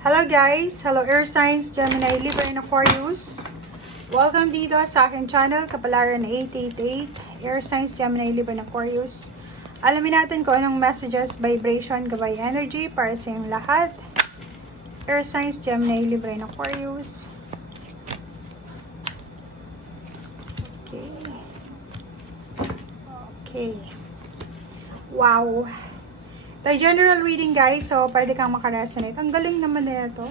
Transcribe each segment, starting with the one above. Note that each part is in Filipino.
Hello guys! Hello Air Signs, Gemini, Libra, and Aquarius. Welcome dito sa aking channel, Kapalaran 888, Air Signs, Gemini, Libra, and Aquarius. Alamin natin kung anong messages, vibration, gabay energy para sa inyong lahat. Air Signs, Gemini, Libra, and Aquarius. Okay. Okay. Wow! The general reading guys, so pwede kang makaresonate. Ang galing naman na ito.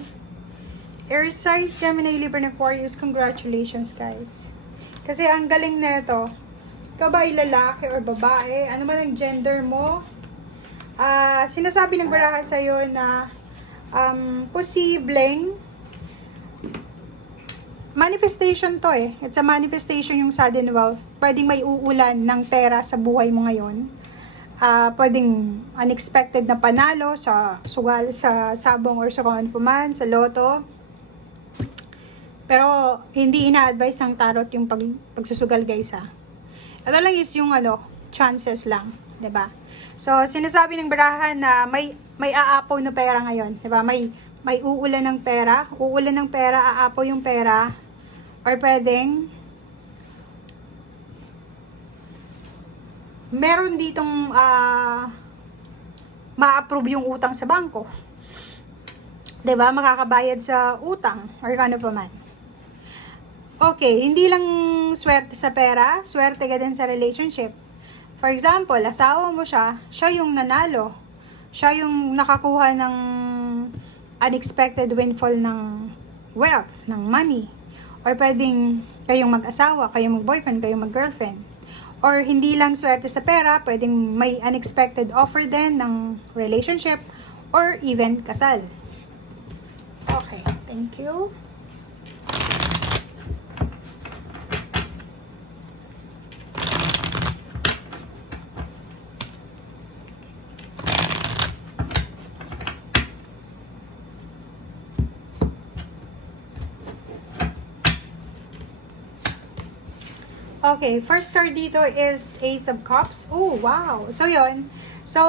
Air signs, Gemini, Libra, and Aquarius, congratulations guys. Kasi ang galing na ito. Ikaw ba ay lalaki or babae? Ano man ang gender mo? Sinasabi ng baraha sa'yo na posibleng manifestation to eh. It's a manifestation yung sudden wealth. Pwedeng may uulan ng pera sa buhay mo ngayon. Pwedeng unexpected na panalo sa sugal, sa sabong or sa kung ano puman, sa loto. Pero hindi ina-advise ng tarot yung pagsusugal guys ha. Ito lang is yung chances lang, 'di ba? So sinasabi ng barahan na may aapaw na pera ngayon, 'di ba? May uulan ng pera, aapaw yung pera, or pwedeng meron ditong ma-approve yung utang sa bangko. 'Di ba? Makakabayad sa utang or ano pa man. Okay, hindi lang swerte sa pera, swerte ka din sa relationship. For example, asawa mo siya yung nanalo. Siya yung nakakuha ng unexpected windfall ng wealth, ng money. Or pwedeng kayong mag-asawa, kayong mag-boyfriend, kayong mag-girlfriend. Or hindi lang swerte sa pera, pwedeng may unexpected offer din ng relationship or even kasal. Okay, thank you. Okay, first card dito is Ace of Cups. Oh, wow. So, yon. So,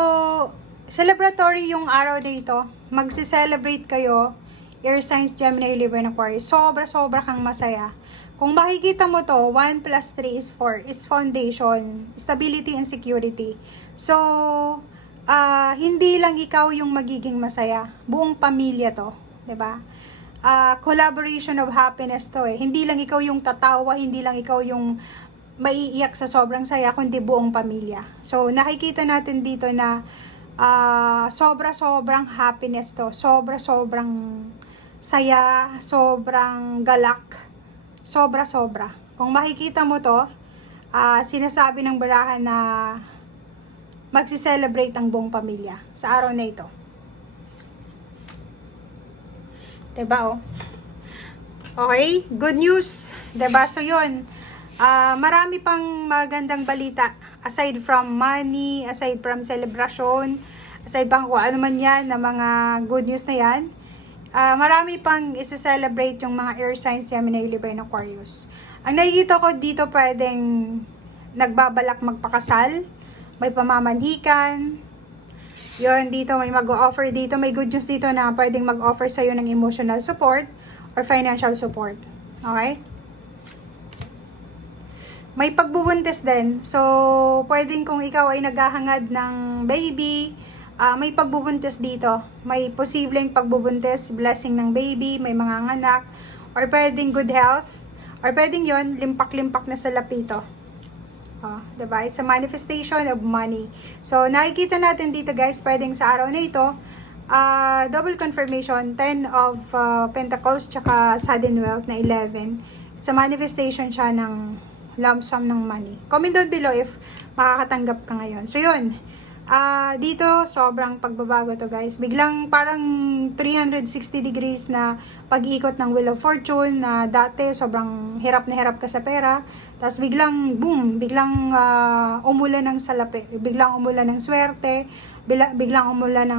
celebratory yung araw dito. Magsi-celebrate kayo. Air signs, Gemini, Libra, and Aquarius. Sobra-sobra kang masaya. Kung makikita mo to, 1 plus 3 is 4. Is foundation, stability, and security. So, hindi lang ikaw yung magiging masaya. Buong pamilya to. 'Di ba? Collaboration of happiness to eh. Hindi lang ikaw yung tatawa, hindi lang ikaw yung maiiyak sa sobrang saya, kundi buong pamilya. So, nakikita natin dito na sobra-sobrang happiness to. Sobra-sobrang saya, sobrang galak, sobra-sobra. Kung makikita mo to, sinasabi ng barahan na magsi-celebrate ang buong pamilya sa araw na ito. Diba oh? Okay, good news. Diba? So yun, marami pang magandang balita. Aside from money, aside from celebration, aside pang kung ano man yan, na mga good news na yan, marami pang isa-celebrate yung mga air signs, Gemini, Libra, and Aquarius. Ang nakikita ko dito, pwedeng nagbabalak magpakasal, may pamamanhikan, yun, dito may mag-offer dito. May good news dito na pwedeng mag-offer sa'yo ng emotional support or financial support. Okay? May pagbubuntis din. So, pwedeng kung ikaw ay naghahangad ng baby, may pagbubuntis dito. May posibleng pagbubuntis, blessing ng baby, may mga anak, or pwedeng good health, or pwedeng yon limpak-limpak na salapi ito. Diba? It's a manifestation of money. So, nakikita natin dito guys, pwedeng sa araw na ito, double confirmation, 10 of Pentacles, tsaka sudden wealth na 11. It's a manifestation siya ng lump sum ng money. Comment down below if makakatanggap ka ngayon. So, yun. Dito, sobrang pagbabago to guys. Biglang parang 360 degrees na pag-ikot ng Wheel of Fortune na dati sobrang hirap na hirap ka sa pera. Tapos biglang boom, biglang umulan ng salapi, biglang umulan ng swerte, biglang umulan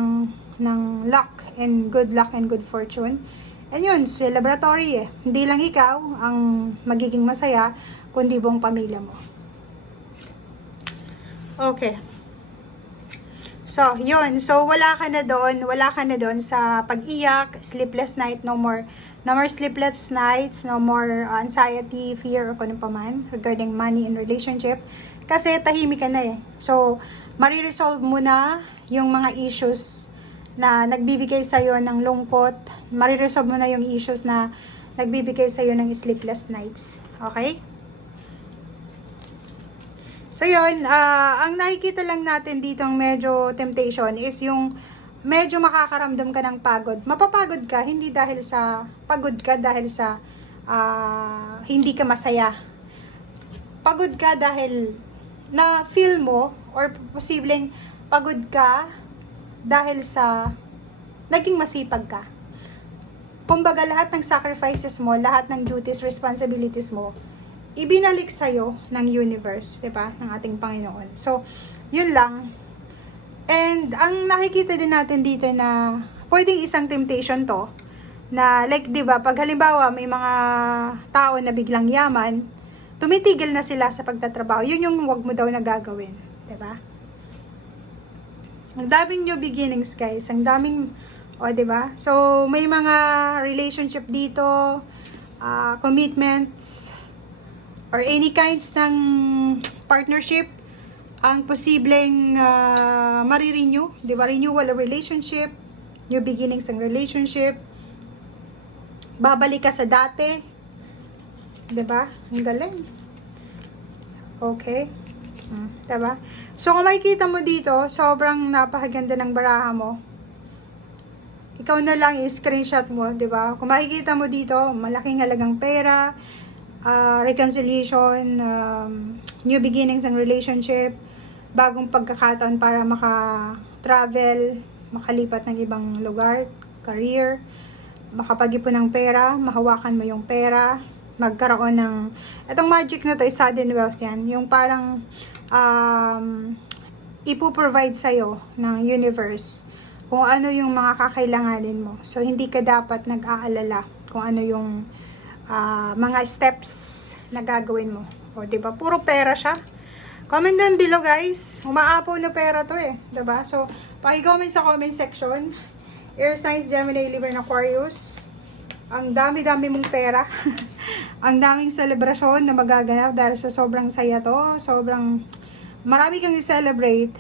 ng luck and good fortune. And yun, celebratory eh. Hindi lang ikaw ang magiging masaya, kundi buong pamilya mo. Okay. So, yun. So, wala ka na doon sa pag-iyak, sleepless night, no more. No more sleepless nights, no more anxiety, fear, or kung ano pa man regarding money and relationship. Kasi tahimik ka na eh. So, mariresolve mo na yung mga issues na nagbibigay sa'yo ng lungkot. Mariresolve mo na yung issues na nagbibigay sa'yo ng sleepless nights. Okay? So yun, ang nakikita lang natin dito ang medyo temptation is yung medyo makakaramdam ka ng pagod. Mapapagod ka, hindi dahil sa pagod ka, dahil sa hindi ka masaya. Pagod ka dahil na feel mo or posibleng pagod ka dahil sa naging masipag ka. Kumbaga lahat ng sacrifices mo, lahat ng duties, responsibilities mo, ibinalik sa'yo ng universe, diba? Ng ating Panginoon. So, yun lang. And, ang nakikita din natin dito na pwedeng isang temptation to, na like, diba, pag halimbawa may mga tao na biglang yaman, tumitigil na sila sa pagtatrabaho. Yun yung wag mo daw na gagawin, diba? Ang daming new beginnings, guys. Ang daming, diba? So, may mga relationship dito, commitments, or any kinds ng partnership ang posibleng marirenew, di ba? Renewal of relationship, new beginnings ng relationship, babalik ka sa dati, di ba? Ang galing. Okay. Di ba? So, kung makikita mo dito, sobrang napakaganda ng baraha mo. Ikaw na lang i-screenshot mo, di ba? Kung makikita mo dito, malaking halagang pera, reconciliation, new beginnings ng relationship, bagong pagkakataon para maka-travel, makalipat ng ibang lugar, career, makapag-ipon ng pera, mahawakan mo yung pera, magkaroon ng, itong magic na to is sudden wealth yan, yung parang ipoprovide sa'yo ng universe kung ano yung mga kakailanganin mo. So, hindi ka dapat nag-aalala kung ano yung mga steps na gagawin mo. O, diba? Puro pera siya. Comment down below, guys. Umaapaw na pera to eh. Diba? So, paki-comment sa comment section. Air signs, Gemini, Libra, and Aquarius. Ang dami-dami mong pera. Ang daming selebrasyon na magaganap dahil sa sobrang saya to. Sobrang marami kang i-celebrate.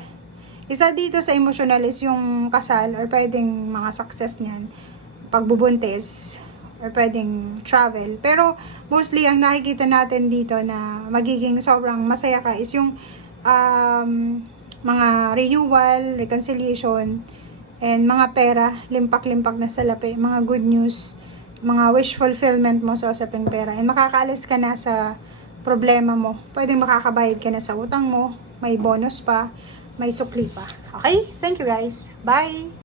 Isa dito sa emotional is yung kasal or pwedeng mga success niyan. Pagbubuntis or pwedeng travel. Pero mostly ang nakikita natin dito na magiging sobrang masaya ka is yung mga renewal, reconciliation, and mga pera, limpak-limpak na salapi, mga good news, mga wish fulfillment mo sa usaping pera. And makakaalis ka na sa problema mo. Pwedeng makakabayad ka na sa utang mo, may bonus pa, may sukli pa. Okay? Thank you guys. Bye!